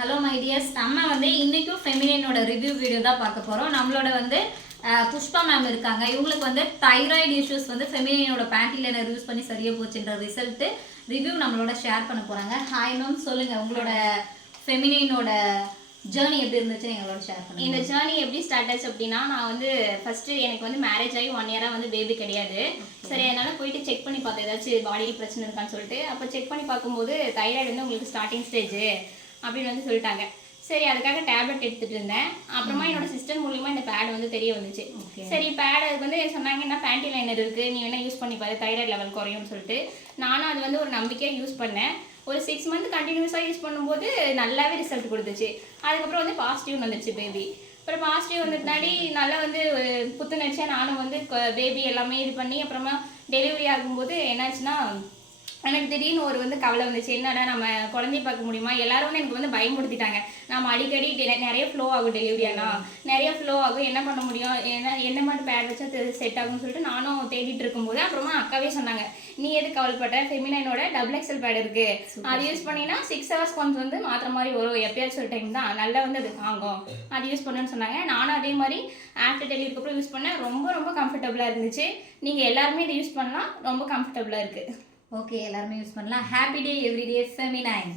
Hello my tears, நம்ம வந்து இன்றைக்கும் ஃபெமினினோட ரிவ்யூ வீடியோ தான் பார்க்க போகிறோம். நம்மளோட வந்து புஷ்பா மேம் இருக்காங்க. இவங்களுக்கு வந்து தைராய்டு இஷ்யூஸ் வந்து ஃபெமினினோட பேண்ட் லைனர் யூஸ் பண்ணி சரியாக போச்சுன்ற ரிசல்ட்டு ரிவ்யூ நம்மளோட ஷேர் பண்ண போகிறாங்க. ஹாய் மேம், சொல்லுங்கள் உங்களோட ஃபெமினினோட ஜேர்னி எப்படி இருந்துச்சு எங்களோட ஷேர் பண்ணுங்க. இந்த ஜேர்னி எப்படி ஸ்டார்ட் ஆச்சு அப்படின்னா, நான் வந்து ஃபஸ்ட்டு எனக்கு வந்து மேரேஜ் ஆகி 1 இயராக வந்து பேபி கிடையாது. சரி, அதனால் போயிட்டு செக் பண்ணி பார்த்தேன் ஏதாச்சும் பாடியில் பிரச்சனை இருக்கான்னு சொல்லிட்டு. அப்போ செக் பண்ணி பார்க்கும்போது தைராய்டு வந்து உங்களுக்கு ஸ்டார்டிங் ஸ்டேஜ் அப்படின்னு வந்து சொல்லிட்டாங்க. சரி, அதுக்காக டேப்லெட் எடுத்துகிட்டு இருந்தேன். அப்புறமா என்னோட சிஸ்டர் மூலியமாக இந்த பேட் வந்து தெரிய வந்துச்சு. சரி, பேட் அது வந்து சொன்னாங்க, என்ன பேண்டி லைனர் இருக்குது, நீ வேணால் யூஸ் பண்ணி பாரு, தைராய்டு லெவல் குறையும்னு சொல்லிட்டு. நானும் அது வந்து ஒரு நம்பிக்கையாக யூஸ் பண்ணேன். ஒரு 6 மந்த் கண்டினியூஸாக யூஸ் பண்ணும்போது நல்லாவே ரிசல்ட் கொடுத்துச்சு. அதுக்கப்புறம் வந்து பாசிட்டிவ் வந்துடுச்சு பேபி. அப்புறம் பாசிட்டிவ் வந்ததுனாடி நல்லா வந்து புத்துணர்ச்சியாக நானும் வந்து பேபி எல்லாமே இது பண்ணி அப்புறமா டெலிவரி ஆகும்போது என்னாச்சுன்னா, எனக்கு திடீர்னு ஒரு வந்து கவலை வந்துச்சு. என்னடா நம்ம குழந்தைய பார்க்க முடியுமா, எல்லாரும் வந்து எனக்கு வந்து பயமுடுத்திட்டாங்க. நம்ம அடிக்கடி நிறைய ஃப்ளோ ஆகும், டெலிவரி ஆனால் நிறைய ஃப்ளோ ஆகும், என்ன பண்ண முடியும், என்ன மாதிரி பேட் வச்சா செட் ஆகும்னு சொல்லிட்டு நானும் தேடிட்டு இருக்கும்போது அப்புறமா அக்காவே சொன்னாங்க, நீ எது கவலைப்பட்ட, ஃபெமினைனோட XXL பேட் இருக்குது, அது யூஸ் பண்ணினா 6 hours கொஞ்சம் வந்து மாத்திர மாதிரி வரும், எப்பயாச்சும் ஒரு டைம் தான், நல்லா வந்து அது தாங்கும், அது யூஸ் பண்ணுன்னு சொன்னாங்க. நானும் அதே மாதிரி ஆஃப்டர் டெலிவரிக்கு அப்புறம் யூஸ் பண்ணேன். ரொம்ப ரொம்ப கம்ஃபர்டபுளாக இருந்துச்சு. நீங்கள் எல்லாருமே இதை யூஸ் பண்ணலாம், ரொம்ப கம்ஃபர்டபுளாக இருக்குது. ஓகே, எல்லாருமே யூஸ் பண்ணலாம். Happy day every day feminine.